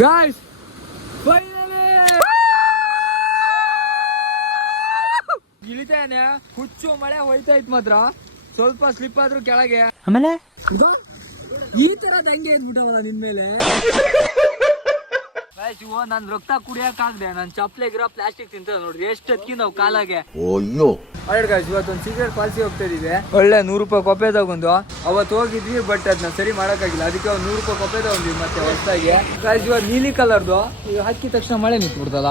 Guys finally ಇಳಿತಾನೆ. ಹುಚ್ಚು ಮಳೆ ಹೋಯ್ತಾ ಇತ್ತು ಮಾತ್ರ, ಸ್ವಲ್ಪ ಸ್ಲಿಪ್ ಆದ್ರೂ ಕೆಳಗೆ. ಆಮೇಲೆ ಈ ತರ ದಂಗೆ ಎದ್ಬಿಟ್ಟವಲ್ಲ ನಿನ್ ಮೇಲೆ. ನನ್ ರಕ್ತ ಕುಡಿಯಕ್ ಆಗದೆ ನನ್ ಚಪ್ಲೆಗಿರೋ ಪ್ಲಾಸ್ಟಿಕ್ ತಿಂತ ನೋಡ್ರಿ ಎಷ್ಟು ಹತ್ಕಿ ನಾವು ಕಾಲಾಗೆ. ಇವತ್ತೊಂದು ಸೀಕ್ರೆಟ್ ಪಾಲ್ಸಿ ಹೋಗ್ತಾ ಇದೀವಿ. ಒಳ್ಳೆ 100 ರೂಪಾಯಿ ಕೊಪ್ಪೆ ತಗೊಂಡು ಅವತ್ತು ಹೋಗಿದ್ವಿ, ಬಟ್ ಅದನ್ನ ಸರಿ ಮಾಡಕ್ಕಾಗಿಲ್ಲ. ಅದಕ್ಕೆ 100 ರೂಪಾಯಿ ಕೊಪ್ಪೆ ತಗೊಂಡ್ವಿ ಮತ್ತೆ ಹೊಸದಾಗಿ. ಇವತ್ತು ನೀಲಿ ಕಲರ್ದು ಈಗ ಹಾಕಿದ ತಕ್ಷಣ ಮಳೆ ನಿಂತ್ಬಿಡ್ತಲ್ಲ.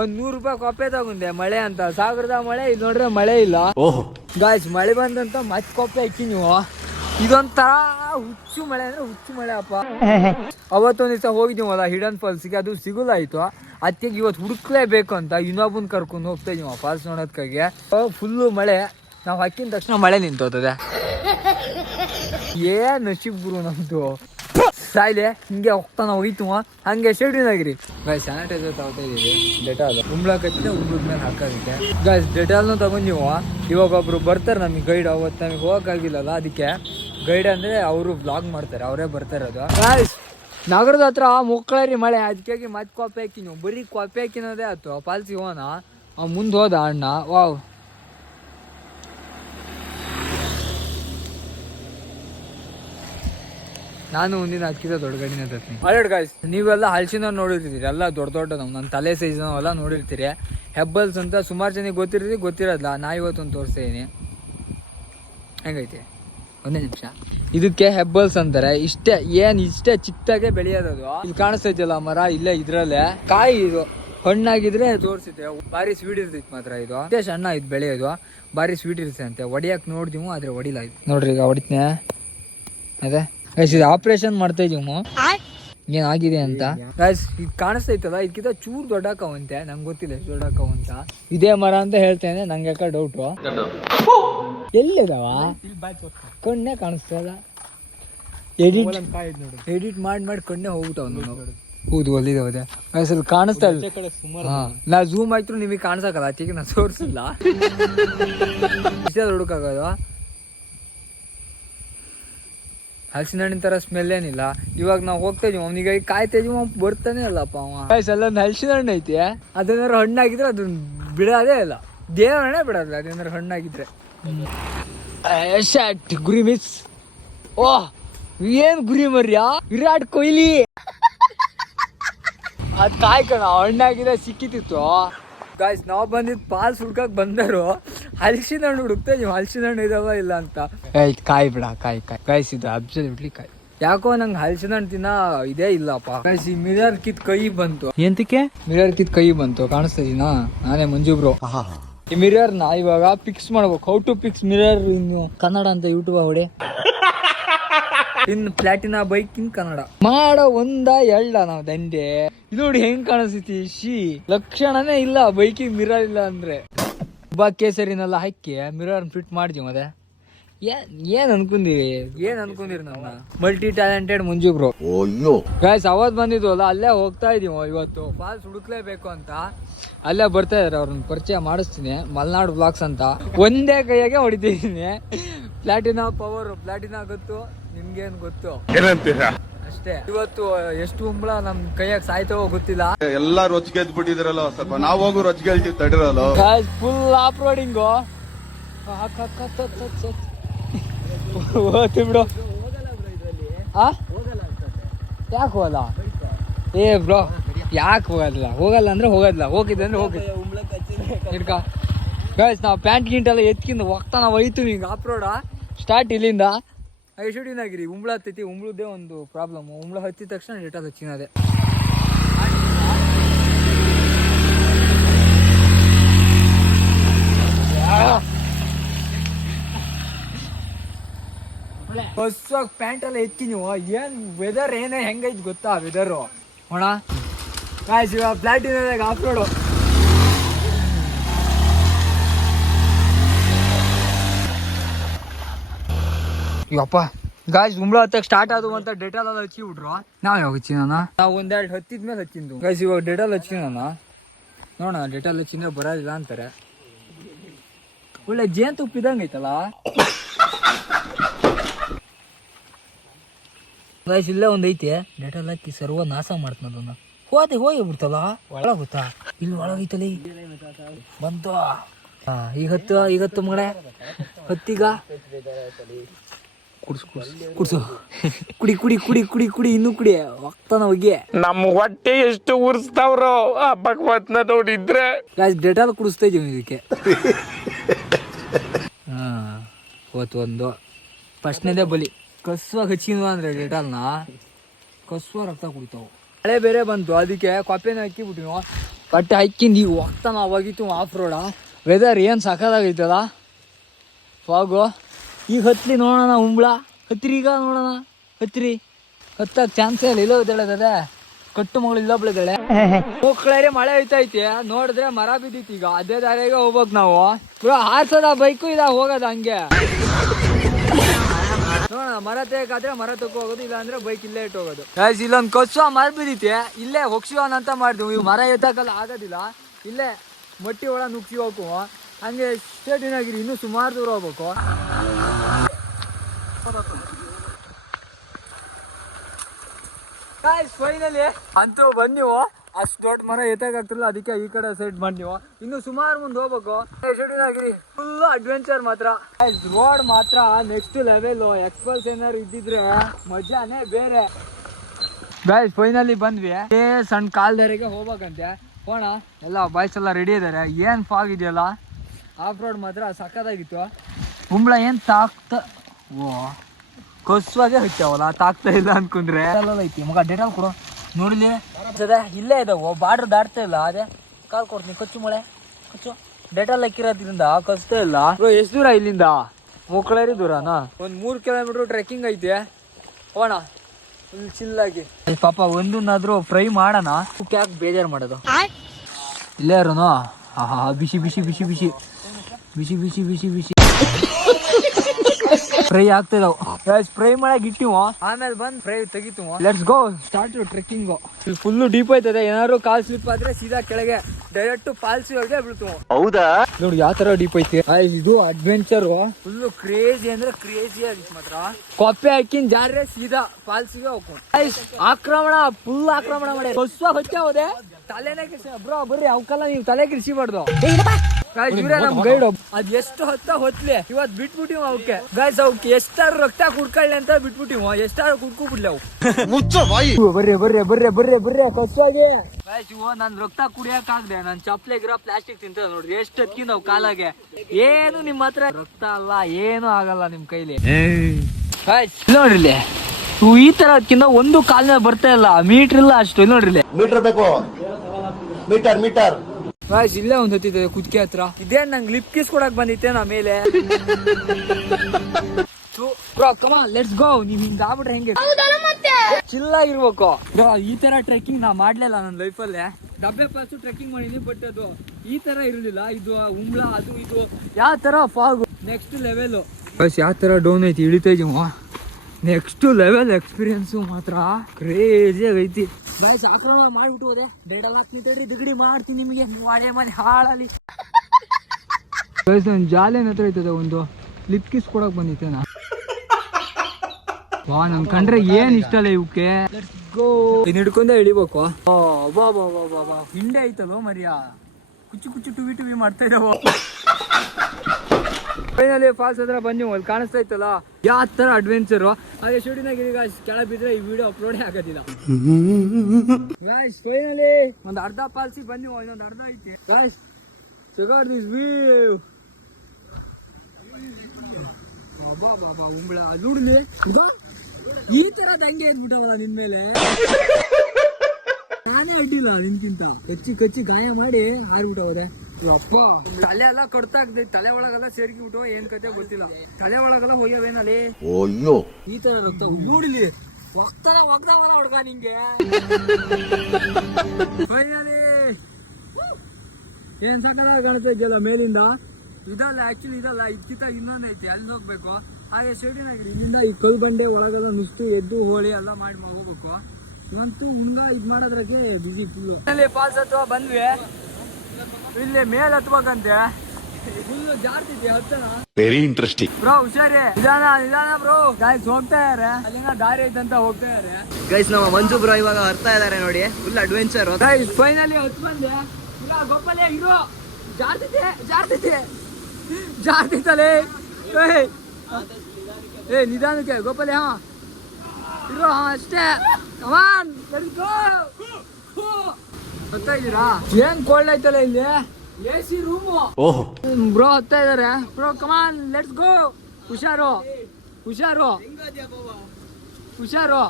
ಒಂದ್ 100 ರೂಪಾಯಿ ಕೊಪ್ಪೆ ತಗೊಂಡೆ ಮಳೆ ಅಂತ. ಸಾಗರದ ಮಳೆ, ಇದು ನೋಡ್ರೆ ಮಳೆ ಇಲ್ಲ. ಗಾಯ್ಸ್ ಮಳೆ ಬಂದಂತ ಮತ್ತೆ ಕೊಪ್ಪೆ ಹಾಕಿ ನೀವು. ಇದೊಂಥರ ಹುಚ್ಚು ಮಳೆ ಅಂದ್ರೆ ಹುಚ್ಚು ಮಳೆ ಅಪ್ಪ. ಅವತ್ತೊಂದ್ ದಿವಸ ಹೋಗಿದ್ದೀವಲ್ಲ ಹಿಡನ್ ಫಾಲ್ಸ್ಗೆ, ಅದು ಸಿಗುಲಾಯ್ತು. ಅದಕ್ಕೆ ಇವತ್ತು ಹುಡುಕ್ಲೇಬೇಕು ಅಂತ ಇನ್ನೊಬ್ಬನ್ ಕರ್ಕೊಂಡು ಹೋಗ್ತಾ ಇದೀವ ಫಾಲ್ಸ್ ನೋಡೋದಕ್ಕಾಗಿ. ಫುಲ್ಲು ಮಳೆ, ನಾವು ಹಾಕಿದ ತಕ್ಷಣ ಮಳೆ ನಿಂತೋತದೆ. ಏನ್ ನಶೀಬ್ ಗುರು ನಮ್ದು. ಸಾಯ್ಲೆ ಹಿಂಗೆ ಹೋಗ್ತಾನ ಹೋಯ್ತು ಹಂಗೆ ಶೇಡಿನಾಗಿರಿ. ಗಾಯ್ಸ್ ಸ್ಯಾನಿಟೈಸರ್ ತಗೋತಾ ಇದೀವಿ, ಡೆಟಾಲ್ ಉಂಬ್ಳಕತ್ತಿನ ಉಂಬ್ಳದ ಮೇಲೆ ಹಾಕೋದಕ್ಕೆ. ಗಾಯ್ಸ್ ಡೆಟಾಲ್ನು ತಗೊಂಡಿವ. ಇವಾಗ ಒಬ್ರು ಬರ್ತಾರೆ ನಮಗೆ ಗೈಡ್. ಅವತ್ತು ನಮಗೆ ಹೋಗಕ್ಕಾಗಿಲ್ಲಲ್ಲ, ಅದಕ್ಕೆ ಗೈಡ್ ಅಂದ್ರೆ ಅವರು ಬ್ಲಾಗ್ ಮಾಡ್ತಾರೆ, ಅವರೇ ಬರ್ತಾ ಇರೋದು. ಗಾಯ್ಸ್ ನಗರದ ಹತ್ರ ಮುಕ್ಕಳರಿ ಮಳೆ, ಅದಕ್ಕಾಗಿ ಮತ್ತೆ ಕಾಪಿ ಹಾಕಿ ನೀವು ಬರೀ ಕಾಪಿ ಹಾಕಿನೋದೇ ಆಯ್ತು. ಪಾಲ್ಸಿ ಹೋನ ಮುಂದೆ ಹೋದ ಅಣ್ಣ. ವಾವ್ ನಾನು ಒಂದಿನ ಅದಕ್ಕಿಂತ ದೊಡ್ಡ ಗಾಡಿನ ತರ್ತೀನಿ. ಆಲ್ರೆಡಿ ಗಾಯ್ಸ್ ನೀವೆಲ್ಲ ಹಲ್ಸಿನ ನೋಡಿರ್ತೀರಿ, ಎಲ್ಲ ದೊಡ್ಡ ದೊಡ್ಡ ನನ್ನ ತಲೆ ಸೈಜ್ ಎಲ್ಲ ನೋಡಿರ್ತೀರಿ. ಹೆಬ್ಬಲ್ಸ್ ಅಂತ ಸುಮಾರು ಜನಕ್ಕೆ ಗೊತ್ತಿರೋದಿಲ್ಲ. ನಾ ಇವತ್ತೊಂದು ತೋರಿಸ್ತೀನಿ. ಹೆಂಗೈತೆ ಒಂದೇ ನಿಮಿಷ. ಇದಕ್ಕೆ ಹೆಬ್ಬಲ್ಸ್ ಅಂತಾರೆ. ಇಷ್ಟೇ ಚಿಕ್ಕದಾಗೆ ಬೆಳೆಯೋದದು. ಇಲ್ಲಿ ಕಾಣಿಸ್ತೈತಿಲ್ಲ ಮರ, ಇಲ್ಲೇ ಇದ್ರಲ್ಲೇ ಕಾಯಿ. ಇದು ಹಣ್ಣಾಗಿದ್ರೆ ತೋರಿಸುತ್ತೆ, ಭಾರಿ ಸ್ವೀಟ್ ಇರ್ತೈತಿ ಮಾತ್ರ. ಇದು ಅಷ್ಟೇ ಸಣ್ಣ ಇದು ಬೆಳೆಯೋದು, ಭಾರಿ ಸ್ವೀಟ್ ಇರುತ್ತೆ ಅಂತೆ. ಹೊಡಿಯಕ್ ನೋಡಿದೀವು ಆದ್ರೆ ಹೊಡಿಲ್ಲ. ನೋಡ್ರಿ ಈಗ ಹೊಡಿತನೆ. ಅದೇ ಇದು ಆಪರೇಷನ್ ಮಾಡ್ತಾ ಇದೀವಿ ಏನಾಗಿದೆ ಅಂತ. ಇದು ಕಾಣಿಸ್ತೈತಲ್ಲ, ಇದಕ್ಕಿಂತ ಚೂರು ದೊಡ್ಡಕವಂತೆ. ನಂಗೆ ಗೊತ್ತಿಲ್ಲ ಎಷ್ಟು ದೊಡ್ಡಕವಂತ. ಇದೇ ಮರ ಅಂತ ಹೇಳ್ತೇನೆ, ನಂಗೆ ಯಾಕೆ ಡೌಟು. ಎಲ್ಲಿದಾವ ಕಣ್ಣೇ ಕಾಣಿಸ್ತಲ್ಲ. ಎಡಿಟ್ ಮಾಡಿ ಕಣ್ಣೇ ಹೋಗ್ತಾವ. ಹೌದು ಅಲ್ಲಿದೆ ಅಸಲು ಕಾಣಿಸ್ತಾ ಇಲ್ಲ. ನಾ ಝೂಮ್ ಆಯ್ತು ನಿಮಗೆ ಕಾಣಿಸಕಲ್ಲ, ಅದಕ್ಕೆ ನಾ ತೋರಿಸಿಲ್ಲ. ಇಷ್ಟೇ ಹುಡುಕಾಗೋದು. ಹಲಸಿನ ಹಣ್ಣಿನ ತರ ಸ್ಮೆಲ್ ಏನಿಲ್ಲ. ಇವಾಗ ನಾವು ಹೋಗ್ತಾ ಇದೀವಿ, ಅವನಿಗೆ ಕಾಯ್ತಾ ಇದೀವಿ, ಬರ್ತಾನೆ ಅಲ್ಲಪ್ಪ ಅವ. ಅಲ್ಲೊಂದು ಹಲಸಿನ ಹಣ್ಣು ಐತಿ, ಅದೇನಾದ್ರು ಹಣ್ಣಾಗಿದ್ರೆ ಅದನ್ನ ಬಿಡೋದೇ ಇಲ್ಲ. ದೇವರನ್ನೇ ಬಿಡೋದಿಲ್ಲ ಅದೇನಾದ್ರು ಹಣ್ಣಾಗಿದ್ರೆ. ಗುರಿ ಮಿಸ್. ಓಹ್ ಏನ್ ಗುರಿ ಮರ್ಯಾ, ವಿರಾಟ್ ಕೊಹ್ಲಿ. ಅದ್ ಕಾಯ್ಕಣ ಹಣ್ಣಾಗಿದ್ರೆ ಸಿಕ್ಕಿತಿತ್ತು. ಗಾಯ್ಸ್ ನಾವು ಬಂದಿದ್ದು ಪಾಲ್ಸ್ ಹುಡ್ಕಕ್ ಬಂದರು, ಹಲಸಿನ ಹಣ್ಣು ಹುಡುಕ್ತಾ ಇದೀವಿ. ಹಲಸಿನ ಹಣ್ಣು ಇದಾವ ಇಲ್ಲ ಅಂತ. ಕಾಯಿ ಬಿಡ, ಕಾಯಿ ಗಾಯ್ಸ್ ಇದು ಅಬ್ಸಲ್ಯೂಟ್ಲಿ ಕಾಯಿ. ಯಾಕೋ ನಂಗೆ ಹಲಸಿನ ಹಣ್ಣು ತಿನ್ನ ಇದೇ ಇಲ್ಲಪ್ಪ. ಗಾಯ್ಸ್ ಈ ಮಿರರ್ ಕಿತ್ ಕೈ ಬಂತು. ಎಂತಕ್ಕೆ ಮಿರರ್ ಕಿತ್ ಕೈ ಬಂತು? ಕಾಣಿಸ್ತಾ ಇದೀನಾ ನಾನೇ ಮಂಜು ಬ್ರೋ. ಈ ಮಿರರ್ ನ ಇವಾಗ ಫಿಕ್ಸ್ ಮಾಡ್ಬೇಕು. ಹೌ ಟು ಫಿಕ್ಸ್ ಮಿರರ್ ಇನ್ನು ಕನ್ನಡ ಅಂತ ಯೂಟ್ಯೂಬ್ ಹೊಡೆ. ಇನ್ ಪ್ಲಾಟಿನಾ ಬೈಕ್ ಇನ್ ಕನ್ನಡ ಮಾಡೋ ಒಂದ ಎಳ್ಳ ನಾವು ದಂಡೆ. ಇದು ನೋಡಿ ಹೆಂಗ್ ಕಾಣಿಸ್ತೈತಿ. ಲಕ್ಷಣನೇ ಇಲ್ಲ ಬೈಕಿಗೆ ಮಿರರ್ ಇಲ್ಲ ಅಂದ್ರೆ. ಕೇಸರಿನೆಲ್ಲ ಹಾಕಿ ಮಿರರ್ ಫಿಟ್ ಮಾಡ್ತೀವಿ. ಮತ್ತೆ ಏನ್ ಅನ್ಕೊಂಡಿರಿ ನಮ್ಮ ಮಲ್ಟಿ ಟ್ಯಾಲೆಂಟೆಡ್ ಮಂಜು ಬ್ರೋ. ಗಾಯ್ಸ್ ಅವತ್ ಬಂದಿದ್ವಲ್ಲ, ಅಲ್ಲೇ ಹೋಗ್ತಾ ಇದೀವಿ. ಇವತ್ತು ಫಾಲ್ಸ್ ಹುಡುಕ್ಲೇಬೇಕು ಅಂತ ಅಲ್ಲೇ ಬರ್ತಾ ಇದಾರೆ. ಅವ್ರನ್ನ ಪರಿಚಯ ಮಾಡಿಸ್ತೀನಿ, ಮಲ್ನಾಡು ಬ್ಲಾಗ್ಸ್ ಅಂತ. ಒಂದೇ ಕೈಯಾಗೆ ಹೊಡಿತಿದ್ದೀನಿ. ಪ್ಲಾಟಿನಾ ಪವರ್, ಪ್ಲಾಟಿನಾ ಗೊತ್ತು ನಿಮ್ಗೇನ್ ಗೊತ್ತು ಅಷ್ಟೇ. ಇವತ್ತು ಎಷ್ಟು ಉಂಬಳ ನಮ್ ಕೈಯಾಗ ಸಾಯ್ತವೋ ಗೊತ್ತಿಲ್ಲ. ಎಲ್ಲಾ ರೊಚ್ಗೆದ್ ಬಿಟ್ಟಿದ್ರಲ್ಲ, ಸ್ವಲ್ಪ ನಾವು ಹೋಗು ರೊಚ್ಗೆಲ್ತೀವಿ ತಡಿರಲ್ಲ. ಫುಲ್ ಆಫ್ ರೋಡಿಂಗು ಹೋಗ್ತಿ ಬಿಡು. ಯಾಕೆ ಹೋಗಲ್ಲ? ಏ ಬ್ರೋ ಯಾಕೆ ಹೋಗಲ್ಲ ಅಂದ್ರೆ ಹೋಗೋದಿಲ್ಲ. ಹೋಗಿದ್ದೆ ಅಂದ್ರೆ ಹಿಡ್ಕ. ಗೈಸ್ ನಾವು ಪ್ಯಾಂಟ್ ಗಿಂಟೆಲ್ಲ ಎತ್ಕಿಂದ ಹೋಗ್ತಾ ನಾವು ಹೋಯ್ತು. ಹಿಂಗೆ ಆಫ್ ರೋಡ ಸ್ಟಾರ್ಟ್ ಇಲ್ಲಿಂದ ಐಶುಡಿನಾಗಿರಿ. ಉಂಬಳ ಹತ್ತೈತಿ. ಉಂಬ್ಳದ್ದೇ ಒಂದು ಪ್ರಾಬ್ಲಮ್. ಉಂಬಳ ಹತ್ತಿದ ತಕ್ಷಣ ಡೆಟಾಲ್ ಹಚ್ಚಿನದೆ. ಹೊಸ ಪ್ಯಾಂಟ್ ಎಲ್ಲ ಎತ್ತಿ ನೀವು. ಏನ್ ವೆದರ್ ಏನೇ ಹೆಂಗೈತಿ ಗೊತ್ತಾ ವೆದರು ಹೋಣ. ಗಾಯ್ಸ್ ಇವಾಗ ಪ್ಲಾಟಿನಾದಾಗ ಆಫ್ ರೋಡು. ಇವಪ್ಪ ಗಾಯ್ಸ್ ಉಂಬಳ ಹತ್ತಕ್ಕೆ ಸ್ಟಾರ್ಟ್ ಆದವು ಅಂತ ಡೆಟಾಲ್ ಎಲ್ಲ ಹಚ್ಚಿ ಬಿಟ್ರು. ನಾವ್ ಯಾವಾಗ ಹಚ್ಚಿ ನಾವು ಒಂದೆರಡು ಹತ್ತಿದ್ಮೇಲೆ ಹಚ್ಚಿದ್ದು. ಗಾಯ್ಸ್ ಇವಾಗ ಡೆಟಾಲ್ ಹಚ್ಚಿ ನೋಡೋಣ. ಡೆಟಾಲ್ ಹಚ್ಚಿದ್ರೆ ಬರೋದಿಲ್ಲ ಅಂತಾರೆ. ಒಳ್ಳೆ ಜೇನ್ ತುಪ್ಪ ಇದಂಗೈತಲ್ಲ. ಗೈಸ್ ಇಲ್ಲೇ ಒಂದ್ ಐತೆ ಡೆಟಲ್ ಹಾಕಿ ಸರ್ವ ನಾಶ ಮಾಡ್ತಾನ ಹೋಗಿ ಬಿಡ್ತಲ್ಲ ಒಳಗುತ್ತಾ ಇಲ್ಲಿ ಒಳಗೈತಲ್ಲ ಬಂತು ಈಗತ್ತು ಮಗಡೆ ಹತ್ತೀಗ ಕುಡ್ಸು ಕುಡಿ ಕುಡಿ ಕುಡಿ ಕುಡಿ ಕುಡಿ ಇನ್ನೂ ಕುಡಿ ಹೋಗ್ತಾನ ಹೋಗಿ ನಮ್ಮ ಹೊಟ್ಟೆ ಎಷ್ಟು ಉರ್ಸ್ತಾವ್ರೋ ಆ ಭಗವತ್ನ ನೋಡಿದ್ರೆ ಡೆಟಾಲ್ ಕುಡಿಸ್ತಾ ಇದೀವಿ ಇದಕ್ಕೆ ಒಂದು ಫಸ್ಟ್ನೇದೇ ಬಲಿ ಕಸ್ವಾಗ ಹಚ್ಚಿದ್ವ ಅಂದ್ರೆ ಡೆಟಾಲ್ನ ಕಸ್ವ ರಕ್ತ ಕುಡಿತಾವು ಮಳೆ ಬೇರೆ ಬಂತು ಅದಕ್ಕೆ ಕಾಪಿನ ಹಾಕಿಬಿಟ್ಟಿವ ಬಟ್ಟೆ ಹಾಕಿಂದ ಈಗ ಹೋಗ್ತಾನ ಅವಾಗಿತ್ತು ಆಫ್ ರೋಡ ವೆದರ್ ಏನು ಸಖತ್ತಾಗೈತದ ಫಾಗು ಈಗ ಹತ್ಲಿ ನೋಡೋಣ ಉಂಬ್ಳ ಹತ್ತಿರಿ ಈಗ ನೋಡೋಣ ಹತ್ತಿರಿ ಹತ್ತಕ್ಕೆ ಚಾನ್ಸೇ ಇಲ್ಲ ಇಲ್ಲೋದಳೆ ಕಟ್ಟು ಮಗಳು ಇಲ್ಲೊಬ್ಳಿದ್ದಾಳೆ ಹೋಗ್ಕಳೇ ಮಳೆ ಐತೈತಿ ನೋಡಿದ್ರೆ ಮರ ಬಿದ್ದೈತಿ ಈಗ ಅದೇ ದಾರಿಯಾಗ ಹೋಗ್ಬೇಕು ನಾವು ಹಾರ್ಸೋದ ಬೈಕು ಇದಾಗ ಹೋಗೋದ ಹಂಗೆ ನೋಡೋಣ ಮರ ತೆಗಾದ್ರೆ ಮರ ತಗೋ ಹೋಗೋದು ಇಲ್ಲ ಅಂದ್ರೆ ಬೈಕ್ ಇಲ್ಲೇ ಇಟ್ಟು ಹೋಗೋದು ಇಲ್ಲೊಂದು ಕೊಚ್ಚುವ ಮರ ಬಿದ್ದೈತಿ ಇಲ್ಲೇ ಹೊಗ್ಸಿವನ್ ಅಂತ ಮಾಡಿದ್ವಿ ಇವ್ ಮರ ಎತ್ತಕಲ್ಲ ಆಗೋದಿಲ್ಲ ಇಲ್ಲೇ ಮಟ್ಟಿ ಒಳ ನುಗ್ಸಿ ಹೋಗು ಹಂಗೆ ಸ್ಟೇಟಿನಾಗಿರಿ ಇನ್ನೂ ಸುಮಾರು ದೂರ ಹೋಗ್ಬೇಕು ಫೈನಲಿ ಅಂತೂ ಬಂದಿವು ಅಷ್ಟು ದೊಡ್ಡ ಮರ ಎತ್ತಾಗ್ತಿಲ್ಲ ಅದಕ್ಕೆ ಈ ಕಡೆ ಸೈಡ್ ಬಂದಿವು ಇನ್ನು ಸುಮಾರು ಮುಂದೆ ಹೋಗ್ಬೇಕು ಸ್ಟೇಟಿನಾಗಿರಿ ಫುಲ್ ಅಡ್ವೆಂಚರ್ ಮಾತ್ರ ರೋಡ್ ಮಾತ್ರ ನೆಕ್ಸ್ಟ್ ಲೆವೆಲ್ ಎಕ್ಸ್ಪಲ್ಸ್ ಏನಾರು ಇದ್ದಿದ್ರೆ ಮಜಾನೇ ಬೇರೆ ಗಾಯ್ಸ್ ಫೈನಲಿ ಬಂದ್ವಿ ಸಣ್ಣ ಕಾಲ್ದಾರಿಗೆ ಹೋಗ್ಬೇಕಂತೆ ಹೋಣ ಎಲ್ಲ ಬಾಯ್ಸ್ ಎಲ್ಲ ರೆಡಿ ಇದ್ದಾರೆ ಏನು ಫಾಗ್ ಇದೆಯಲ್ಲ ಆಫ್ ರೋಡ್ ಮಾತ್ರ ಸಕ್ಕತ್ತಾಗಿತ್ತು ಕುಂಬಳ ಏನು ಓ ಕಸ್ವಾಗೆ ಹಚ್ಚಾವಲ್ಲ ತಾಕ್ತಾ ಇಲ್ಲ ಅನ್ಕೊಂಡ್ರೆ ಐತಿ ಮಗ ಡೆಟಾಲ್ ಕೊಡು ನೋಡಿಲಿ ಇಲ್ಲೇ ಇದಾವು ಬಾರ್ಡ್ರ್ ದಾಟ್ತಾ ಇಲ್ಲ ಅದೇ ಕಾಲ್ ಕೊಡ್ತೀನಿ ಕಚ್ಚು ಮಳೆ ಕಚ್ಚು ಡೆಟಾಲ್ ಹಾಕಿರೋದ್ರಿಂದ ಕಚ್ತಾ ಇಲ್ಲ ಎಷ್ಟು ದೂರ ಇಲ್ಲಿಂದ ಮುಕ್ಕಳೇರಿ ದೂರನಾ ಒಂದು 3 ಕಿಲೋಮೀಟರ್ ಟ್ರೆಕ್ಕಿಂಗ್ ಐತೆ ಹೋಣ ಫುಲ್ ಚಿಲ್ಲಾಗಿ ಪಾಪ ಒಂದನ್ನಾದ್ರೂ ಫ್ರೈ ಮಾಡೋಣ ಯಾಕೆ ಬೇಜಾರು ಮಾಡೋದು ಇಲ್ಲೇ ಇರೋನು ಬಿಸಿ ಬಿಸಿ ಬಿಸಿ ಬಿಸಿ ಬಿಸಿ ಬಿಸಿ ಬಿಸಿ ಬಿಸಿ ಫ್ರೈ ಆಗ್ತಿದಾವ ಫ್ರೈ ಮಾಡಕ್ ಇಟ್ಟಿವ ಆಮೇಲೆ ಬಂದ್ ಫ್ರೈ ತೆಗಿತೀವ let's go start trekking full deep ಐತದೆ ಏನಾದ್ರು ಕಾಲ್ ಸ್ಲಿಪ್ ಆದ್ರೆ ಸೀದಾ ಕೆಳಗೆ ಡೈರೆಕ್ಟ್ ಫಾಲ್ಸ್ ಒಳಗೆ ಬೀಳ್ತೀವ ಹೌದಾ ನೋಡಿ ಯಾವ ತರ ಡೀಪ್ ಐತಿ ಇದು ಅಡ್ವೆಂಚರ್ ಫುಲ್ ಕ್ರೇಜಿ ಅಂದ್ರೆ ಕ್ರೇಜಿ ಆಗಿತ್ತು ಮಾತ್ರ ಕೊಪ್ಪೆ ಹಾಕಿನ್ ಜಾರ್ರೆ ಸೀದಾ ಫಾಲ್ಸ್ಗೆ ಹೋಗ್ಕೊಂಡು ಆಕ್ರಮಣ ಫುಲ್ ಆಕ್ರಮಣ ಮಾಡಿ ಹೊಸ ಹೊಚ್ಚ ಹೋದೆ ತಲೆನೇ ಬ್ರೋ ಬರ್ರಿ ಅವಕ್ಕೆಲ್ಲ ನೀವು ತಲೆ ಕಿರ್ಸಿಬಾರ್ದು ಇವ್ರೆ ನಮ್ ಗೈಡ್ ಅದ್ ಎಷ್ಟು ಹೊತ್ಲಿ ಇವತ್ ಬಿಟ್ಬಿಟ್ಟಿವ್ ಅವಕ್ಕೆ ಗಾಯ್ಸ್ ಅವಕ್ಕೆ ಎಷ್ಟಾರು ರಕ್ತ ಕುಡ್ಕೊಳ್ಳಿ ಅಂತ ಬಿಟ್ಬಿಟ್ಟಿವ್ ಎಷ್ಟಾರು ಕುಡ್ಕೊಬಿಡ್ಲಿ ಅವು ಬರ್ರಿ ಬರ್ರಿ ಬರ್ರಿ ಬರ್ರಿ ಬರ್ರಿ ಕಸ್ವಾಗಿ ಗಾಯ್ಸ್ ನನ್ ರಕ್ತ ಕುಡಿಯಕ್ ಆಗ್ದೆ ನನ್ ಚಪ್ಲೆಗಿರೋ ಪ್ಲಾಸ್ಟಿಕ್ ತಿಂತ ನೋಡ್ರಿ ಎಷ್ಟು ಹತ್ಕಿ ನಾವ್ ಕಾಲಾಗೆ ಏನು ನಿಮ್ ಹತ್ರ ರಕ್ತ ಅಲ್ಲ ಏನು ಆಗಲ್ಲ ನಿಮ್ ಕೈಲಿ ಗಾಯ್ಸ್ ನೋಡ್ರಿ ಈ ತರ ಅದಕ್ಕಿಂತ ಒಂದು ಕಾಲಿನ ಬರ್ತಾ ಇಲ್ಲ ಮೀಟರ್ ಇಲ್ಲ ಅಷ್ಟು ನೋಡ್ರಿ ಮೀಟರ್ ಬೇಕು ಮೀಟರ್ ಗಾಯ್ಸ್ ಇಲ್ಲೇ ಒಂದ್ ಹತ್ತಿದೆ ಕುದ್ಕೆ ಹತ್ರ ಇದೇನ್ ನಂಗೆ ಲಿಪ್ ಕಿಸ್ ಕೊಡಕ್ ಬಂದಿತ್ತೆ ನಾ ಮೇಲೆ ಲೆಟ್ಸ್ ಗೋ ನೀವ್ ಹಿಂಗ ಆಗ್ಬಿಟ್ರೆ ಹೆಂಗೆ ಚಿಲ್ಲಾಗಿರ್ಬೇಕು ಈ ತರ ಟ್ರೆಕ್ಕಿಂಗ್ ನಾ ಮಾಡ್ಲಿಲ್ಲ ನನ್ನ ಲೈಫಲ್ಲೇ ಡಬ್ಬೆ ಪಾಸು ಟ್ರೆಕ್ಕಿಂಗ್ ಮಾಡಿದೀನಿ ಬಟ್ ಅದು ಈ ತರ ಇರಲಿಲ್ಲ ಇದು ಉಂಬ್ಳ ಅದು ಇದು ಯಾವ ತರ ಫಾಗ್ ನೆಕ್ಸ್ಟ್ ಲೆವೆಲ್ ಬಸ್ ಯಾವ ತರ ಡೌನ್ ಐತಿ ಇಳಿತಾ ಇದೀವ ನೆಕ್ಸ್ಟ್ ಲೆವೆಲ್ ಎಕ್ಸ್ಪೀರಿಯನ್ಸು ಮಾತ್ರ ಕ್ರೇಜಿ ಆಗೈತಿ ಬಾಯ್ಸ್ ಆಕ್ರಮಣ ಮಾಡ್ಬಿಟ್ಟು ಹೋದೆ ಡೈಡಲ್ ಹಾಕ್ತೀನಿ ತಡ್ರಿ ದಿಗಡಿ ಮಾಡ್ತೀನಿ ನಿಮಗೆ ವಾಡೆ ಮನೆ ಹಾಳಲ್ಲಿ ಒಂದು ಜಾಲೆ ಹತ್ರ ಐತದ ಒಂದು ಲಿಪ್ ಕಿಸ್ ಕೊಡಕ್ ಬಂದಿತ್ತೆ ನಾ ವಾ ನನ್ ಕಂಡ್ರೆ ಏನ್ ಇಷ್ಟ ಅಲ್ಲ ಇವಕ್ಕೆ ಹಿಡ್ಕೊಂಡೆ ಇಳಿಬೇಕು ಬಾ ಬಾ ಬಾ ಬಾ ಬಾ ಹಿಂಡೆ ಐತಲ್ವ ಮರಿಯಾ ಕುಚ್ಚು ಕುಚ್ಚು ಟುವಿ ಟುವಿ ಮಾಡ್ತಾ ಇದಾವ ಫೈನಲಿ ಫಾಲ್ಸ್ ಹತ್ರ ಬಂದಿ ಅಲ್ಲಿ ಕಾಣಿಸ್ತಾ ಇತ್ತಲ್ಲ ಯಾವ ತರ ಅಡ್ವೆಂಚರ್ ಹಾಗೆ ಶೂಟಿಂಗ್ ಕೆಳ ಬಿದ್ರೆ ಈ ವಿಡಿಯೋ ಅಪ್ಲೋಡೇ ಆಗೋದಿಲ್ಲ ಫೈನಲಿ ಒಂದ್ ಅರ್ಧ ಫಾಲ್ಸಿ ಬನ್ನಿ ಇನ್ನೊಂದು ಅರ್ಧ ಐತೆ guys check out this view ಬಾ ಬಾ ಬಾ ಉಂಬಳ ನೋಡ್ಲಿ ಈ ತರ ದಂಗೆ ಎದ್ಬಿಟ್ಟವಲ್ಲ ನಿನ್ ಮೇಲೆ ನಾನೇ ಅಡ್ಡಿಲ್ಲ ನಿನ್ಕಿಂತ ಕಚ್ಚಿ ಗಾಯ ಮಾಡಿ ಹಾರ್ಬಿಟ್ಟವದೆ ಅಪ್ಪ ತಲೆ ಎಲ್ಲ ಕಡ್ತಾಗ್ತೈತಿ ತಲೆ ಒಳಗೆಲ್ಲ ಸೇರ್ಕಿ ಬಿಟ್ಟು ಏನ್ ಕತೆ ಗೊತ್ತಿಲ್ಲ ತಲೆ ಒಳಗೆಲ್ಲ ಹೋಗ್ಯಾವೇನಲ್ಲಿ ಈ ತರ ರಕ್ತ ನೋಡಿಲಿ ಒಗ್ದಾವಲ್ಲ ಹುಡ್ಗ ನಿಂಗೆ ಏನ್ ಸಾಕಾಗ ಕಾಣ್ತಾ ಇದೆಯಲ್ಲ ಮೇಲಿಂದ ಇದಲ್ಲ ಆಕ್ಚುಲಿ ಇದಲ್ಲ ಇದಕ್ಕಿಂತ ಇನ್ನೊಂದು ಐತಿ ಅಲ್ಲಿ ಹೋಗ್ಬೇಕು ಹಾಗೆ ಶೇಡಿನಾಗಿರಿ ಇಲ್ಲಿಂದ ಈ ಕಲ್ ಬಂಡೆ ಒಳಗೆಲ್ಲ ನುಸ್ತು ಎದ್ದು ಹೋಳಿ ಎಲ್ಲ ಮಾಡಿ ಹೋಗ್ಬೇಕು ಇವಂತೂ ಹುಂಗ ಇದ್ ಮಾಡೋದ್ರಾಗೆ ಬಿಸಿ ಫುಲ್ ಫಾಲ್ಸ್ ಹತ್ರ ಬಂದ್ವಿ ಇಲ್ಲಿ ಮೇಲ್ ಹತ್ಬೇಕಂತೆ ಫುಲ್ ಜಾರ್ತಿದ್ದೆ ಹತ್ತನ ವೆರಿ ಇಂಟ್ರೆಸ್ಟಿಂಗ್. ಬ್ರೋ ಹುಷಾರಿ, ನಿಧಾನ ನಿಧಾನ ಬ್ರೋ. ಗಾಯ್ಸ್ ಹೋಗ್ತಾ ಇದಾರೆ, ಅಲ್ಲಿಂದ ದಾರಿ ಐತಂತ ಹೋಗ್ತಾ ಇದಾರೆ. ಗೈಸ್ ನಮ್ಮ ಮಂಜು ಬ್ರೋ ಇವಾಗ ಬರ್ತಾ ಇದಾರೆ ನೋಡಿ, ಫುಲ್ ಅಡ್ವೆಂಚರ್. ಗೈಸ್ ಫೈನಲಿ ಹತ್ತು ಬಂದೆ. ಇಲ್ಲ ಗೊಪ್ಪಲೆ ಇರೋ ಜಾರ್ತಿದ್ದೆ ಜಾರ್ತಿದ್ದೆ ಜಾರ್ತಿತ್ತಲೇ. ಏ ನಿಧಾನಕ್ಕೆ ಗೋಪಾಲೆ. ಹಾ ಇರೋ, ಹಾ ಅಷ್ಟೇ. Come on let's go. ಹತ್ತಾ ಇದ್ದೀರಾ? ಏನ್ ಕೋಲ್ಡ್ ಐತಲ್ಲ ಇಲ್ಲಿ, AC ರೂಮು. ಓಹೋ, ಬ್ರೋ ಹತ್ತಾ ಇದಾರೆ ಬ್ರೋ. Come on let's go. ಹುಷಾರು ಹುಷಾರು ಹುಷಾರು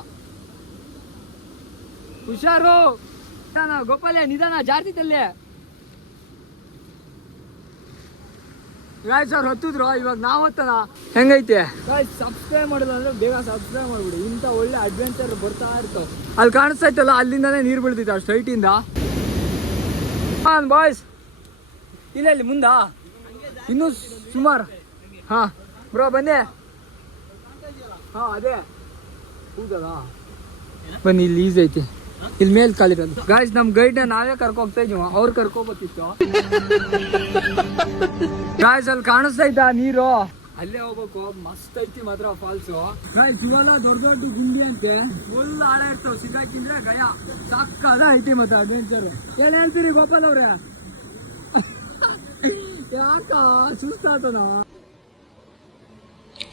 ಹುಷಾರು. ನಿಧಾನ ಗೋಪಾಲೆ, ನಿಧಾನ, ಜಾರ್ತಿತ್ತಲ್ಲಿ. ಗಾಯ್ಸ್ ಅವ್ರು ಹತ್ತಿದ್ರು, ಇವಾಗ ನಾವು ಹತ್ತನ. ಹೆಂಗೈತೆ ಗಾಯ್ಸ್? ಸಬ್ಸ್ಕ್ರೈಬ್ ಮಾಡಿಲ್ಲ ಅಂದ್ರೆ ಬೇಗ ಸಬ್ಸ್ಕ್ರೈಬ್ ಮಾಡ್ಬಿಡಿ. ಇಂಥ ಒಳ್ಳೆ ಅಡ್ವೆಂಚರ್ ಬರ್ತಾ ಇರ್ತಾವ. ಅಲ್ಲಿ ಕಾಣಿಸ್ತಾ ಇತ್ತಲ್ಲ, ಅಲ್ಲಿಂದಾನೇ ನೀರು ಬೀಳ್ತೈತೆ ಸ್ಟ್ರೈಟ್ ಇಂದ. ಬಾಯ್ಸ್ ಇಲ್ಲ ಇಲ್ಲಿ ಮುಂದಾ ಇನ್ನೂ ಸುಮಾರು. ಹಾ ಬ್ರೋ ಬನ್ನಿ. ಹಾ ಅದೇ ಹೌದಲ್ಲ, ಬನ್ನಿ ಇಲ್ಲಿ ಈಸ್ ಐತಿ. ಇಲ್ಲಿ ಮೇಲ್ ಕಾಲಿರೋದು. ಗಾಯ್ಸ್ ನಮ್ ಗೈಡ್ನ ನಾವೇ ಕರ್ಕೊ ಹೋಗ್ತಾ ಇದೀವ, ಅವ್ರು ಕರ್ಕೊಬತ್ತಿತ್ತು. ಗಾಯ್ಸ್ ಅಲ್ಲಿ ಕಾಣಿಸ್ತಾ ಇದ್ದ ನೀರು, ಅಲ್ಲೇ ಹೋಗ್ಬೇಕು. ಮಸ್ತ್ ಐತಿ ಮಾತ್ರ ಫಾಲ್ಸು. ಗಾಯ್ಸ್ ಇವೆಲ್ಲ ದೊಡ್ಡ ದೊಡ್ಡ ಗುಂಡಿ ಅಂತೆ, ಫುಲ್ ಆಳ ಇರ್ತಾವ. ಸಿಗಾಕಿಂದ್ರೆ ಗಯ ಸಾಕದ ಐತಿ ಮತ್ತೆ ಅಡ್ವೆಂಚರ್. ಏನ್ ಹೇಳ್ತೀರಿ ಗೋಪಾಲ್ ಅವ್ರೆ? ಯಾಕ ಸುಸ್ತಾತನ?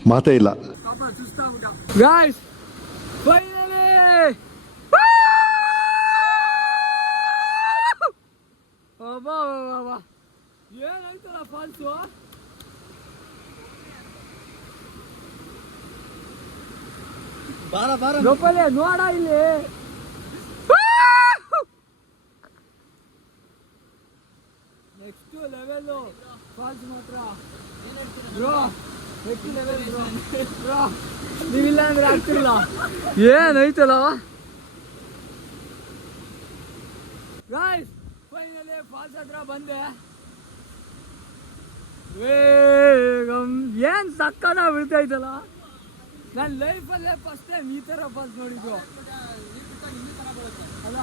ಮಾತೇ ಇಲ್ಲ. ಪಾಪ ಸುಸ್ತಾಗ್ಬಿಟ್ಟ. ಗಾಯ್ಸ್ ಫೈನಲಿ ಏನಾಯ್ತಲ್ಲ ಫಾಲ್ಸು. ಗೋಪಾಲೆ ನೋಡ ಇಲ್ಲಿ. ನೆಕ್ಸ್ಟ್ ಲೆವೆಲ್ ಫಾಲ್ಸ್ ಮಾತ್ರ bro. Next level bro. Bro ನೀವಿಲ್ಲ ಅಂದ್ರೆ ಆಗ್ತಿರಲ್ಲ. ಏನೈತಲ್ಲ ಗಾಯ್ಸ್. ಫೈನಲಿ ಫಾಲ್ಸ್ ಹತ್ರ ಬಂದೆ. ಏನ್ ಸಕ್ಕನ ಬೀಳ್ತೈತಲ್ಲ. ನನ್ನ ಲೈಫಲ್ಲೇ ಫಸ್ಟ್ ಟೈಮ್ ಈ ಥರ ಫಾಲ್ಸ್ ನೋಡಿದ್ದು. ಅಲ್ಲ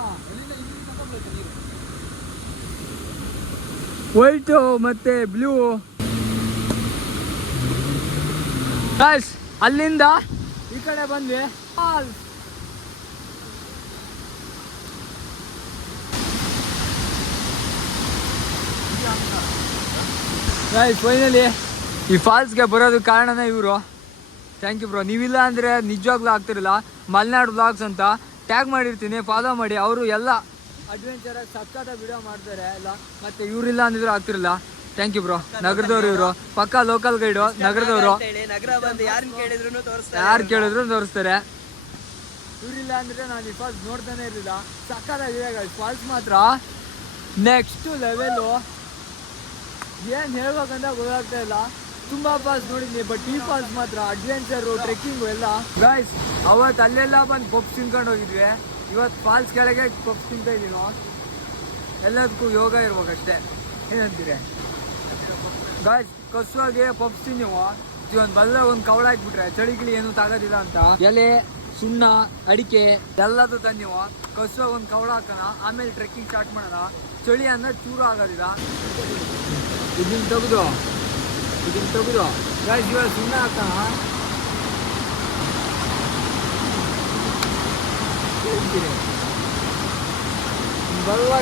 ವೈಟು ಮತ್ತೆ ಬ್ಲೂ. ಗಾಯ್ಸ್ ಅಲ್ಲಿಂದ ಈ ಕಡೆ ಬಂದ್ವಿ. ಫಾಲ್ಸ್ ಗಾಯ್ಸ್ ಫೈನಲಿ ಈ ಫಾಲ್ಸ್ಗೆ ಬರೋದಕ್ಕೆ ಕಾರಣನೇ ಇವರು. Thank you bro. ನೀವಿಲ್ಲ ಅಂದರೆ ನಿಜವಾಗ್ಲೂ ಆಗ್ತಿರಲಿಲ್ಲ. ಮಲೆನಾಡು ವ್ಲಾಗ್ಸ್ ಅಂತ ಟ್ಯಾಗ್ ಮಾಡಿರ್ತೀನಿ, ಫಾಲೋ ಮಾಡಿ. ಅವರು ಎಲ್ಲ ಅಡ್ವೆಂಚರಾಗಿ ಸಕ್ಕತ್ತ ವಿಡಿಯೋ ಮಾಡ್ತಾರೆ ಎಲ್ಲ. ಮತ್ತು ಇವರಿಲ್ಲ ಅಂದಿದ್ರು ಆಗ್ತಿರಲಿಲ್ಲ. Thank you bro. ನಗರದವ್ರು ಇವರು, ಪಕ್ಕಾ ಲೋಕಲ್ ಗೈಡು, ನಗರದವರು. ನಗರ ಬಂದು ಯಾರು ಕೇಳಿದ್ರು ತೋರಿಸ್ತಾರೆ. ಇವರಿಲ್ಲ ಅಂದರೆ ನಾನು ಈ ಫಾಲ್ಸ್ ನೋಡ್ತಾನೆ ಇರಲಿಲ್ಲ. ಸಕ್ಕತ್ತಾಗಿದೆ ಫಾಲ್ಸ್ ಮಾತ್ರ ನೆಕ್ಸ್ಟ್ ಲೆವೆಲು. ಏನು ಹೇಳ್ಬೇಕಂತ ಗೊತ್ತಾಗ್ತಾ ಇಲ್ಲ. ತುಂಬ ಫಾಲ್ಸ್ ನೋಡಿದ್ನಿ, ಬಟ್ ಈ ಫಾಲ್ಸ್ ಮಾತ್ರ ಅಡ್ವೆಂಚರು, ಟ್ರೆಕ್ಕಿಂಗು ಎಲ್ಲ. ಗಾಯ್ಸ್ ಅವತ್ತು ಅಲ್ಲೆಲ್ಲ ಬಂದು ಪಪ್ಸ್ ತಿನ್ಕೊಂಡು ಹೋಗಿದ್ವಿ. ಇವತ್ತು ಫಾಲ್ಸ್ ಕೆಳಗೆ ಪಪ್ಸ್ ತಿಂತಾ ಇದ್ದೀವಿ. ಎಲ್ಲದಕ್ಕೂ ಯೋಗ ಇರ್ಬೇಕಷ್ಟೇ. ಏನಂತೀರಿ ಗಾಯ್ಸ್? ಕಸುವಾಗಿ ಪಪ್ಸ್ ತಿನ್ನೀವು. ಒಂದು ಬಲ್ಲ ಒಂದು ಕವಳ ಹಾಕ್ಬಿಟ್ರೆ ಚಳಿಗಿಳಿ ಏನು ತಾಗೋದಿಲ್ಲ ಅಂತ ಎಲೆ, ಸುಣ್ಣ, ಅಡಿಕೆ ಎಲ್ಲದು ತಂದೀವು. ಕಸುವಾಗಿ ಒಂದು ಕವಳ ಹಾಕೋಣ, ಆಮೇಲೆ ಟ್ರೆಕ್ಕಿಂಗ್ ಸ್ಟಾರ್ಟ್ ಮಾಡೋಣ. ಚಳಿ ಅನ್ನೋದು ಚೂರು ಆಗೋದಿಲ್ಲ. ಇದನ್ನ ತೆಗೆದು ಗಾಯ್ಸ್ ಇವಾಗ ಸುಣ್ಣ ಹಾಕೋಣ. ಬಲ್ಲ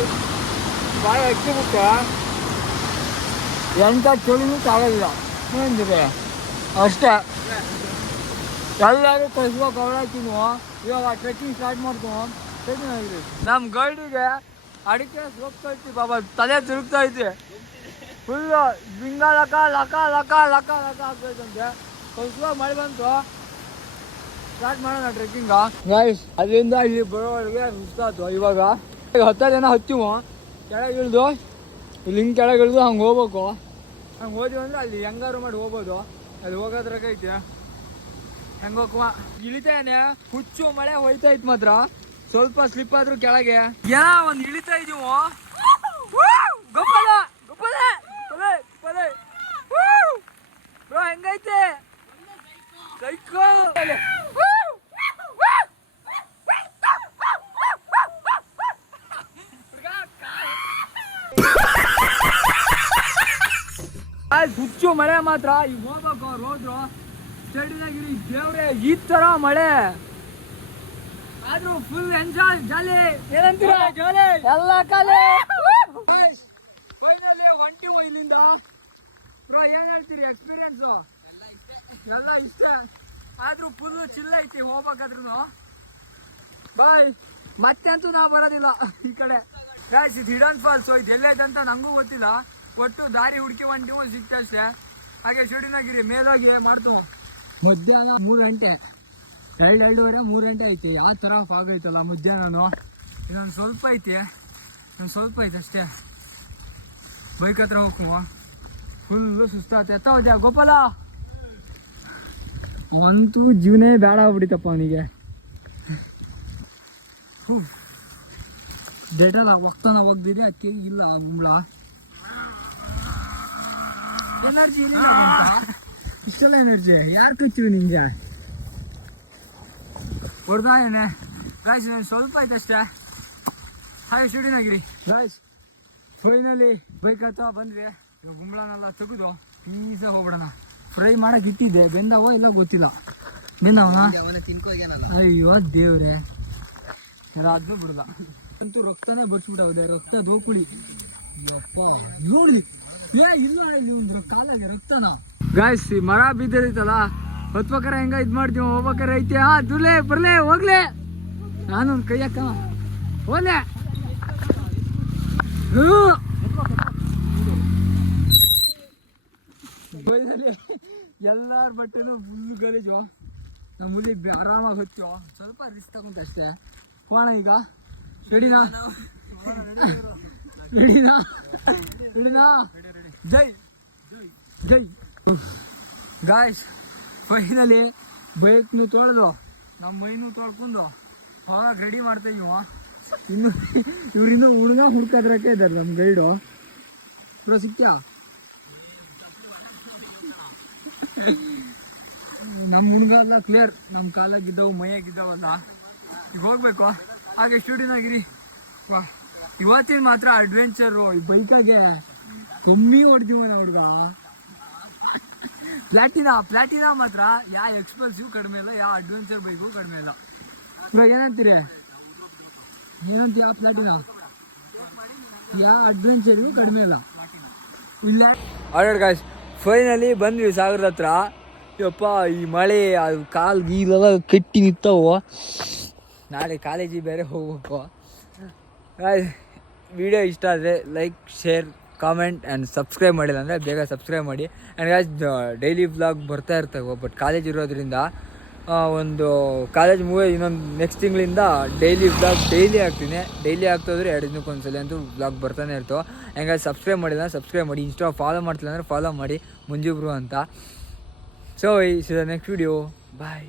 ಬಾಯಿ ಹಚ್ಚಿಬಿಟ್ಟು ಎಂಥ ಚಳಿನೂ ತಾಗೋದಿಲ್ಲ. ಏನಂದಿದೆ ಅಷ್ಟೇ. ಎಲ್ಲರೂ ಕಸುವ ಕವಳ ಹಾಕಿದ್ವು. ಇವಾಗ ಟ್ರೆಕ್ಕಿಂಗ್ ಸ್ಟಾರ್ಟ್ ಮಾಡ್ತೀವಿ. ಟ್ರೆಕ್ಕಿಂಗ್ ಆಗಿದೆ. ನಮ್ಮ ಗೈಡಿಗೆ ಅಡಿಕೆ ಹೋಗ್ತೈತಿ ಬಾಬಾ, ತಲೆ ತಿರುಗ್ತಾ ಐತಿ. ಫುಲ್ಲು ಬಿಂಗ ಲಕ ಲಕ ಲಕ ಲಕ ಲಕ ಆಗ್ತೈತಂತೆ. ಕಸುವ ಮಳೆ ಬಂತು. ಸ್ಟಾರ್ಟ್ ಮಾಡೋಣ ಟ್ರೆಕ್ಕಿಂಗ. ಗೈಸ್ ಅಲ್ಲಿಂದ ಇಲ್ಲಿ ಬರೋವರೆಗೆ ಸುಸ್ತಾಯ್ತು. ಇವಾಗ 10 ಜನ ಹತ್ತಿವು. ಕೆಳಗೆ ಇಳಿದು ಇಲ್ಲಿ ಹಿಂಗೆ ಕೆಳಗೆ ಇಳಿದು ಹಂಗೆ ಹೋಗ್ಬೇಕು. ಹಂಗೆ ಹೋದ್ವಿ ಅಂದ್ರೆ ಅಲ್ಲಿ ಹೆಂಗಾರು ಮಾಡಿ ಹೋಗ್ಬೋದು. ಅಲ್ಲಿ ಹೋಗೋದ್ರಾಗ ಐತೆ ಹೆಂಗೆ ಹೋಗುವ. ಇಳಿತಾನೆ ಹುಚ್ಚು ಮಳೆ ಹೋಯ್ತಾ ಇತ್ತು ಮಾತ್ರ. ಸ್ವಲ್ಪ ಸ್ಲಿಪ್ ಆದ್ರೂ ಕೆಳಗೆ ಏನ ಒಂದು ಇಳಿತಾ ಇದೀವು. ಬ್ರೋ ಹೆಂಗೈತೆ? ಸೈಕೋ. ಹುಚ್ಚು ಮಳೆ ಮಾತ್ರ ಈಗ ಹೋಗ್ಬೇಕು ಅವ್ರು ಹೋದ್ರು ಸ್ಟೇಡಿನಾಗಿರಿ ದೇವ್ರೆ ಈ ತರ ಮಳೆ ಆದ್ರೂ ಫುಲ್ ಎಂಜಾಯ್ ಜಾಲಿ ಏನಂತೀರ ಜಾಲಿ ಎಲ್ಲ ಕಾಲೇ ಫೈನಲಿ ಹೊಂಟಿವ ಇಲ್ಲಿಂದ ಬ್ರೋ ಏನ್ ಹೇಳ್ತೀರಿ ಎಕ್ಸ್ಪೀರಿಯನ್ಸ್ ಎಲ್ಲ ಇಷ್ಟ ಆದ್ರೂ ಫುಲ್ ಚಿಲ್ಲ ಐತಿ ಹೋಗ್ಬೇಕಾದ್ರೂ ಬಾಯ್ ಮತ್ತೆ ಅಂತೂ ನಾವು ಬರೋದಿಲ್ಲ ಈ ಕಡೆ ಗಾಯ್ಸ್ ಇದು ಹಿಡನ್ ಫಾಲ್ಸ್ ಇದು ಎಲ್ಲೈತೆ ಅಂತ ನಂಗೂ ಗೊತ್ತಿಲ್ಲ ಒಟ್ಟು ದಾರಿ ಹುಡುಕಿ ಹೊಂಟಿವು ಸಿಕ್ಕಷ್ಟೇ ಹಾಗೆ ಶಿವಡಿನಾಗಿರಿ ಮೇಲೋಗಿ ಮಾಡ್ತು ಮಧ್ಯಾಹ್ನ 3 ಗಂಟೆ 2:30 3 ಗಂಟೆ ಐತಿ ಯಾವ ಥರ ಫಾಗ್ ಐತಲ್ಲ ಮಧ್ಯಾಹ್ನ ಇನ್ನೊಂದು ಸ್ವಲ್ಪ ಐತಿ ಅಷ್ಟೇ ಬೈಕ್ ಹತ್ರ ಹೋಗ್ಕುವ ಫುಲ್ಲು ಸುಸ್ತಾತ ಎತ್ತ ಗೋಪಾಲ ಅಂತೂ ಜೀವನೇ ಬೇಡ ಆಗ್ಬಿಟ್ಟಿತ್ತಪ್ಪ ಅವನಿಗೆ ಡೇಟಲ್ಲ ಹೋಗ್ತಾನ ಹೋಗ್ದಿದೆ ಅಕ್ಕಿ ಇಲ್ಲ ಗುಂಬ್ಳ ಎನರ್ಜಿ ಇಲ್ಲ ಇಷ್ಟೆಲ್ಲ ಎನರ್ಜಿ ಯಾರು ಕಚ್ತೀವಿ ನಿಂಗೆ ಹೊಡೆದಾಯನೆ ಗಾಯ್ಸ್ ಸ್ವಲ್ಪ ಆಯ್ತು ಅಷ್ಟೇ ಹಾಗೆ ಶೂಟಿನಾಗಿರಿ ಗಾಯ್ಸ್ ಫೈನಲಿ ಬೈಕ್ ಹತ್ತ ಬಂದ್ವಿ ಗುಂಬ್ಳನೆಲ್ಲ ತೆಗೆದು ಈಸ ಹೋಗ್ಬಿಡೋಣ ಫ್ರೈ ಮಾಡಕ್ಕೆ ಇಟ್ಟಿದ್ದೆ ಬೆಂದವ ಇಲ್ಲ ಗೊತ್ತಿಲ್ಲ ಬೆಂದವನ ಅಯ್ಯೋ ದೇವ್ರೆ ಅದು ಬಿಡಲ್ಲ ಅಂತೂ ರಕ್ತನೇ ಬರ್ಸ್ಬಿಟ್ಟದೆ ರಕ್ತ ದೋಕುಳಿ ಯಪ್ಪ ನೋಡಿ ಇಲ್ಲ ಇಲ್ಲಿ ಕಾಲಾಗೆ ರಕ್ತನ ಗಾಯ್ಸ್ ಮರ ಬಿದ್ದೈತಲ್ಲ ಹೊತ್ಬೇಕಾರೆ ಹೆಂಗ ಇದ್ ಮಾಡ್ತೀವಿ ಹೋಗ್ಬೇಕಾರೆ ಐತೆ ದುರ್ಲೆ ಬರ್ಲೆ ಹೋಗ್ಲೆ ನಾನು ಒಂದು ಕೈ ಹಾಕ ಹೋಗ್ಲೆ ಎಲ್ಲಾರ ಬಟ್ಟೆನೂ ಫುಲ್ ಗಲೀಜು ನಮ್ಮ ಮುಲಿ ಆರಾಮಾಗಿ ಹೊತ್ತೀವ ಸ್ವಲ್ಪ ರಿಸ್ಕ್ ತಗೊಂತ ಅಷ್ಟೇ ಹೋಗೋಣ ಈಗ ರೆಡಿನಾ ಜೈ ಜೈ ಗಾಯ್ಸ್ ಫೈನಲಿ ಬೈಕ್ನು ತೊಳೆದು ನಮ್ಮ ಮೈನು ತೊಳ್ಕೊಂಡು ಆವಾಗ ರೆಡಿ ಮಾಡ್ತಾ ಇವ ಇನ್ನು ಇವ್ರಿಂದ ಹುಡ್ಕೋದ್ರಕ್ಕೆ ಇದ್ದಾರೆ ನಮ್ಮ ಗೈಡು ಬ್ರೋ ಸಿಕ್ತ್ಯಾ ನಮ್ಮ ಹುಡುಗ ಕ್ಲಿಯರ್ ನಮ್ಮ ಕಾಲಾಗಿದ್ದಾವು ಮೈಯಾಗಿದ್ದಾವಲ್ಲ ಈಗ ಹೋಗ್ಬೇಕು ಹಾಗೆ ಸ್ಟೂಡಿಯೋನಾಗಿರಿ ವಾ ಇವತ್ತಿನ ಮಾತ್ರ ಅಡ್ವೆಂಚರು ಈ ಬೈಕಾಗೆ ಕಮ್ಮಿ ಹೊಡ್ತೀವನ ಹುಡುಗ ಪ್ಲಾಟಿನಾ ಮಾತ್ರ ಯಾವ ಎಕ್ಸ್ಪಲ್ಸಿವ್ ಕಡಿಮೆ ಇಲ್ಲ ಯಾವ ಅಡ್ವೆಂಚರ್ ಬೈಕು ಕಡಿಮೆ ಇಲ್ಲ ಇವಾಗ ಏನಂತೀರಿ ಪ್ಲಾಟಿನಾ ಯಾವ ಅಡ್ವೆಂಚರು ಕಡಿಮೆ ಇಲ್ಲ ಇಲ್ಲ ಆರ್ಡರ್ ಗಾಯ್ಸ್ ಫೈನಲಿ ಬಂದ್ವಿ ಸಾಗರದ ಹತ್ರ ಯಪ್ಪ ಈ ಮಳೆ ಅದು ಕಾಲು ಗೀಲೆಲ್ಲ ಕಟ್ಟಿ ನಿಂತವು ನಾಳೆ ಕಾಲೇಜಿಗೆ ಬೇರೆ ಹೋಗ್ಬೇಕು ವಿಡಿಯೋ ಇಷ್ಟ ಆದರೆ like share comment and subscribe ಮಾಡಿಲ್ಲ ಅಂದರೆ ಬೇಗ ಸಬ್ಸ್ಕ್ರೈಬ್ ಮಾಡಿ ಆ್ಯಂಡ್ ಗಾಯ್ಸ್ ಡೈಲಿ ವ್ಲಾಗ್ ಬರ್ತಾ ಇರ್ತವೆ ಬಟ್ ಕಾಲೇಜ್ ಇರೋದ್ರಿಂದ ಒಂದು ಕಾಲೇಜ್ ಮುಗಿಯೋ ಇನ್ನೊಂದು ನೆಕ್ಸ್ಟ್ ತಿಂಗಳಿಂದ ಡೈಲಿ ವ್ಲಾಗ್ ಡೈಲಿ ಆಗ್ತಾಯಿದ್ರೆ 2 ದಿನಕ್ಕೊಂದ್ಸಲ ಅಂತೂ ವ್ಲಾಗ್ ಬರ್ತಾನೆ ಇರ್ತವೆ ಹಂಗಾಗಿ ಸಬ್ಸ್ಕ್ರೈಬ್ ಮಾಡಿಲ್ಲ ಸಬ್ಸ್ಕ್ರೈಬ್ ಮಾಡಿ ಇನ್ಸ್ಟಾ ಫಾಲೋ ಮಾಡ್ತಿಲ್ಲ ಅಂದರೆ ಫಾಲೋ ಮಾಡಿ ಮಂಜು ಬ್ರೋ ಅಂತ ಸೊ ಈ ನೆಕ್ಸ್ಟ್ ವಿಡಿಯೋ ಬಾಯ್.